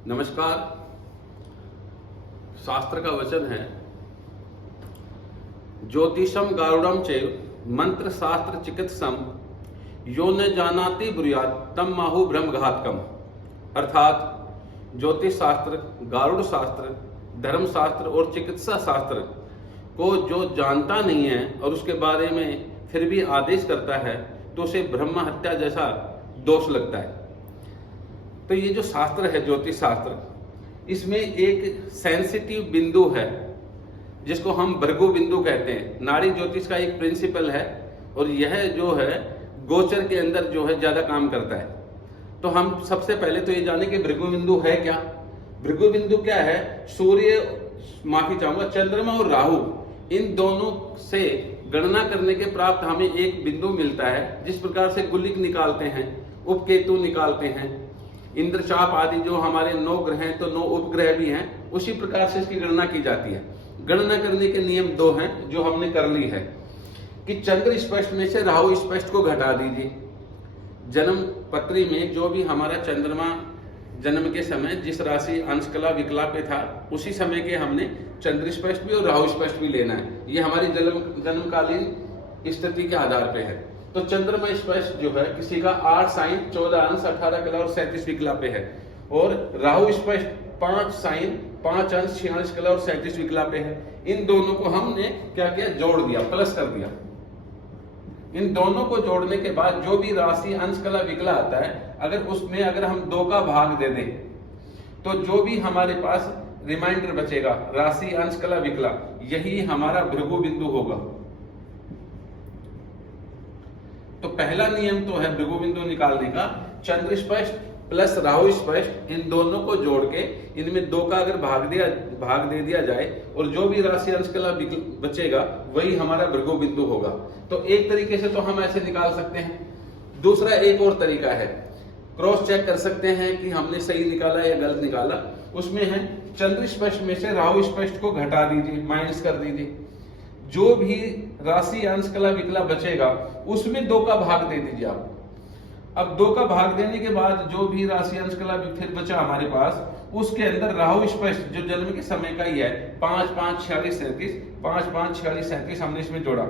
नमस्कार। शास्त्र का वचन है, ज्योतिषम गारुड़म चैव मंत्र शास्त्र चिकित्सम यो न जानाति ब्रूयात् तम माहु ब्रह्म घातकम। अर्थात ज्योतिष शास्त्र, गारुड़ शास्त्र, धर्म शास्त्र और चिकित्सा शास्त्र को जो जानता नहीं है और उसके बारे में फिर भी आदेश करता है तो उसे ब्रह्म हत्या जैसा दोष लगता है। तो ये जो शास्त्र है, ज्योतिष शास्त्र, इसमें एक सेंसिटिव बिंदु है जिसको हम भृगु बिंदु कहते हैं। नाड़ी ज्योतिष का एक प्रिंसिपल है और यह जो है गोचर के अंदर जो है ज्यादा काम करता है। तो हम सबसे पहले तो ये जाने कि भृगु बिंदु है क्या। भृगु बिंदु क्या है? सूर्य, माफी चाहूंगा, चंद्रमा और राहु, इन दोनों से गणना करने के प्राप्त हमें एक बिंदु मिलता है। जिस प्रकार से गुलिक निकालते हैं, उपकेतु निकालते हैं, इंद्रचाप आदि जो हमारे 9 ग्रह हैं तो 9 उपग्रह भी हैं, उसी प्रकार से इसकी गणना की जाती है। गणना करने के नियम 2 हैं जो हमने कर ली है कि चंद्र स्पष्ट में से राहु स्पष्ट को घटा दीजिए। जन्म पत्री में जो भी हमारा चंद्रमा जन्म के समय जिस राशि अंशकला विकला पे था, उसी समय के हमने चंद्र स्पष्ट भी और राहु स्पष्ट भी लेना है। ये हमारी जन्मकालीन स्थिति के आधार पे है। तो चंद्रमा स्पष्ट जो है किसी का 8 साइन 14 अंश 18 कला और 37 विकला पे है, और राहु स्पष्ट 5 साइन 5 अंश 46 कला और 37 विकला पे है। इन दोनों को हमने क्या किया? जोड़ दिया, प्लस कर दिया। इन दोनों को जोड़ने के बाद जो भी राशि अंश कला विकला आता है, अगर हम 2 का भाग दे दें तो जो भी हमारे पास रिमाइंडर बचेगा राशि अंश कला विकला, यही हमारा भृगु बिंदु होगा। तो पहला नियम तो है भृगु बिंदु निकालने का, चंद्र स्पष्ट प्लस राहु स्पष्ट, इन दोनों को जोड़ के इनमें 2 का अगर भाग दे दिया जाए और जो भी राशि अंश कला बचेगा वही हमारा भृगु बिंदु होगा। तो एक तरीके से तो हम ऐसे निकाल सकते हैं। दूसरा एक और तरीका है, क्रॉस चेक कर सकते हैं कि हमने सही निकाला या गलत निकाला। उसमें है चंद्र स्पष्ट में से राहु स्पष्ट को घटा दीजिए, माइनस कर दीजिए। जो भी राशि अंश कला विकला बचेगा उसमें 2 का भाग दे दीजिए आप। अब 2 का भाग देने के बाद जो भी राशि अंश कला फिर बचा हमारे पास, उसके अंदर राहु स्पष्ट जो जन्म के समय का ही है 5 5 46 37 5 5 46 37 हमने इसमें जोड़ा।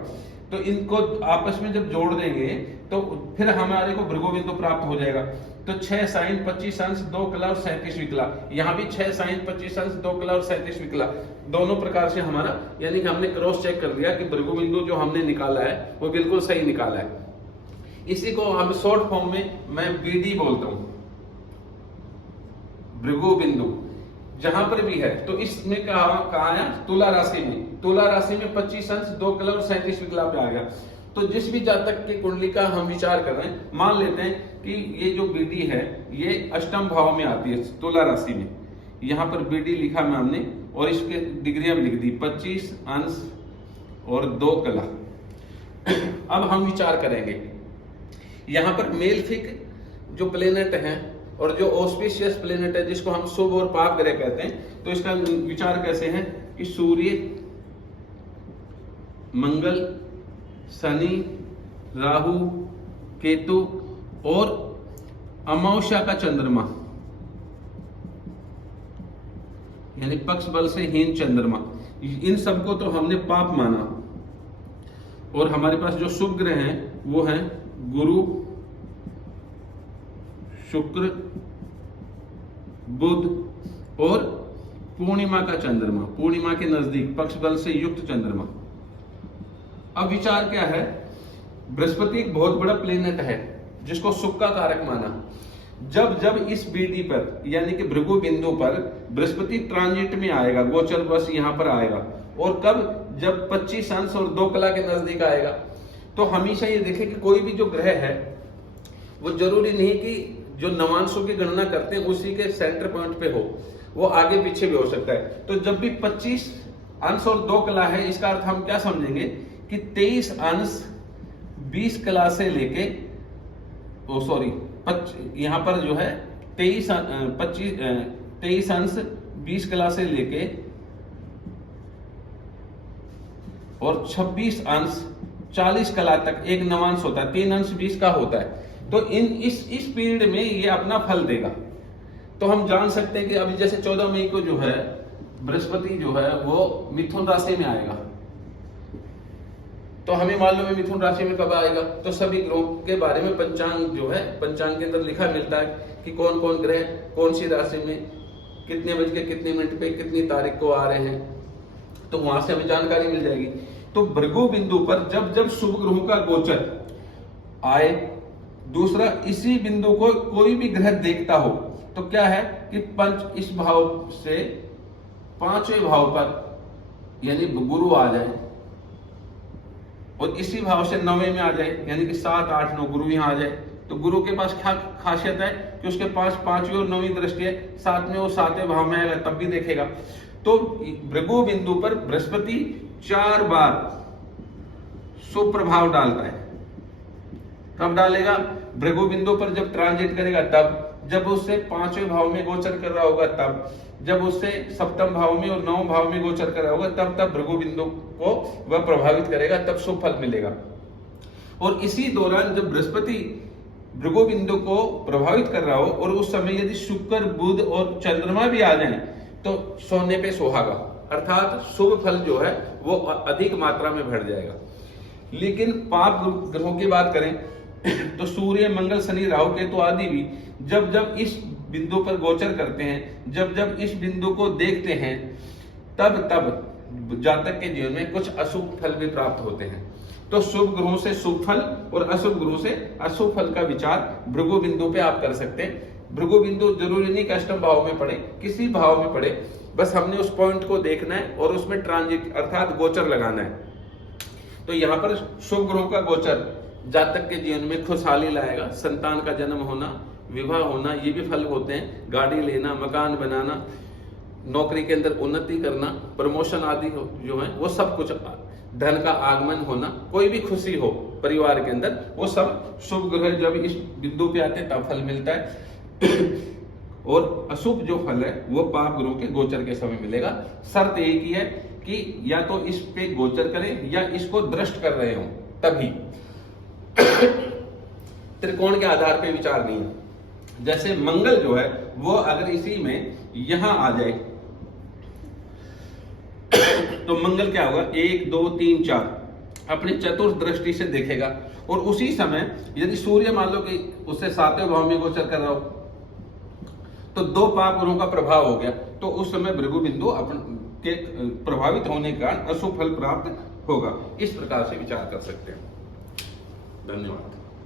तो इनको आपस में जब जोड़ देंगे तो फिर हमारे को भृगु बिंदु प्राप्त हो जाएगा। तो 6 साइन 25 अंश 2 कला और 37 विकला, यहाँ भी 6 साइन 25 अंश 2 कला और 37 विकला, दोनों प्रकार से हमारा, यानी कि हमने क्रॉस चेक कर दिया कि भृगु बिंदु जो हमने निकाला है वो बिल्कुल सही निकाला है। इसी को हम शॉर्ट फॉर्म में मैं बीडी बोलता हूं, भृगु बिंदु जहां पर भी है। तो इसमें कहा है तुला राशि में, तुला राशि में 25 अंश 2 कला और 37 विकला पे आ गया। तो जिस भी जातक की कुंडली का हम विचार कर रहे हैं, मान लेते हैं कि ये जो बीडी है ये अष्टम भाव में आती है तुला राशि में। यहाँ पर बीडी लिखा में हमने और इसके डिग्रियां लिख दी 25 अंश और 2 कला। अब हम विचार करेंगे, यहाँ पर मेलफिक जो प्लेनेट है और जो ऑस्पिशियस प्लेनेट है जिसको हम शुभ और पाप ग्रह कहते हैं, तो इसका विचार कैसे है कि सूर्य, मंगल, शनि, राहु, केतु और अमावस्या का चंद्रमा, यानी पक्ष बल से हीन चंद्रमा, इन सबको तो हमने पाप माना। और हमारे पास जो शुभ ग्रह हैं वो हैं गुरु, शुक्र, बुध और पूर्णिमा का चंद्रमा, पूर्णिमा के नजदीक पक्ष बल से युक्त चंद्रमा। अब विचार क्या है, बृहस्पति एक बहुत बड़ा प्लेनेट है जिसको सुख का कारक माना। जब इस बीडी पर यानी कि भृगु बिंदु पर बृहस्पति ट्रांजिट में आएगा, गोचर बस यहां पर आएगा, और कब? जब 25 अंश और 2 कला के नजदीक आएगा। तो हमेशा ये देखें कि कोई भी जो ग्रह है वो जरूरी नहीं कि जो नवांशों की गणना करते हैं उसी के सेंटर पॉइंट पे हो, वो आगे पीछे भी हो सकता है। तो जब भी 25 अंश और 2 कला है, इसका अर्थ हम क्या समझेंगे कि 23 अंश 20 कला से लेके यहाँ पर जो है 23 अंश 20 कला से लेके और 26 अंश 40 कला तक एक नवांश होता है, 3 अंश 20 का होता है। तो इस पीरियड में ये अपना फल देगा। तो हम जान सकते हैं कि अभी जैसे 14 मई को जो है बृहस्पति जो है वो मिथुन राशि में आएगा, तो हमें मालूम है मिथुन राशि में कब आएगा। तो सभी ग्रहों के बारे में पंचांग जो है, पंचांग के अंदर लिखा मिलता है कि कौन कौन ग्रह कौन सी राशि में कितने बज के कितने मिनट पे कितनी तारीख को आ रहे हैं, तो वहां से हमें जानकारी मिल जाएगी। तो भृगु बिंदु पर जब जब शुभ ग्रहों का गोचर आए, दूसरा इसी बिंदु को कोई भी ग्रह देखता हो, तो क्या है कि पंच इस भाव से पांचवें भाव पर यानी गुरु आ जाए और इसी भाव से नौवें में आ जाए, यानी कि 7, 8, 9 गुरु यहां आ जाए। तो गुरु के पास क्या खासियत है कि उसके पास 5वीं और 9वीं दृष्टि है, साथ में वो 7वें भाव में आएगा तब भी देखेगा। तो भृगु बिंदु पर बृहस्पति 4 बार शुभ प्रभाव डालता है। कब डालेगा? भृगु बिंदु पर जब ट्रांजिट करेगा तब, जब उससे 5वें भाव में गोचर कर रहा होगा तब, जब उससे 7वें भाव में और 9वें भाव में गोचर कर रहा होगा तब भृगु बिंदु को वह प्रभावित करेगा, तब शुभ फल मिलेगा। और इसी दौरान जब बृहस्पति भृगु बिंदु को प्रभावित कर रहा हो और उस समय यदि शुक्र, बुध और चंद्रमा भी आ जाए तो सोने पे सुहागा, अर्थात शुभ फल जो है वो अधिक मात्रा में बढ़ जाएगा। लेकिन पाप ग्रहों की बात करें तो सूर्य, मंगल, शनि, राहु, केतु आदि भी जब जब इस बिंदु पर गोचर करते हैं, जब जब इस बिंदु को देखते हैं, तब तब जातक के जीवन में कुछ अशुभ फल भी प्राप्त होते हैं। तो शुभ ग्रहों से शुभ फल और अशुभ ग्रहों से अशुभ फल का विचार भृगु बिंदु पे आप कर सकते हैं। भृगु बिंदु जरूरी नहीं कि अष्टम भाव में पड़े, किसी भाव में पड़े, बस हमने उस पॉइंट को देखना है और उसमें ट्रांजिट अर्थात गोचर लगाना है। तो यहाँ पर शुभ ग्रहों का गोचर जातक के जीवन में खुशहाली लाएगा, संतान का जन्म होना, विवाह होना, ये भी फल होते हैं। गाड़ी लेना, मकान बनाना, नौकरी के अंदर उन्नति करना, प्रमोशन आदि जो है वो सब कुछ, धन का आगमन होना, कोई भी खुशी हो परिवार के अंदर, वो सब शुभ ग्रह जब इस बिंदु पे आते हैं तब फल मिलता है। और अशुभ जो फल है वो पाप ग्रहों के गोचर के समय मिलेगा। शर्त एक ही है कि या तो इस पे गोचर करें या इसको दृष्ट कर रहे हो तभी। त्रिकोण के आधार पे विचार नहीं है। जैसे मंगल जो है वो अगर इसी में यहां आ जाए तो मंगल क्या होगा, 1, 2, 3, 4 अपनी चतुर्थ दृष्टि से देखेगा। और उसी समय यदि सूर्य मान लो कि उससे 7वें भाव में गोचर कर रहा हो तो 2 पाप ग्रहों का प्रभाव हो गया, तो उस समय भृगु बिंदु अपन के प्रभावित होने का अशुभ फल प्राप्त होगा। इस प्रकार से विचार कर सकते हैं। धन्यवाद।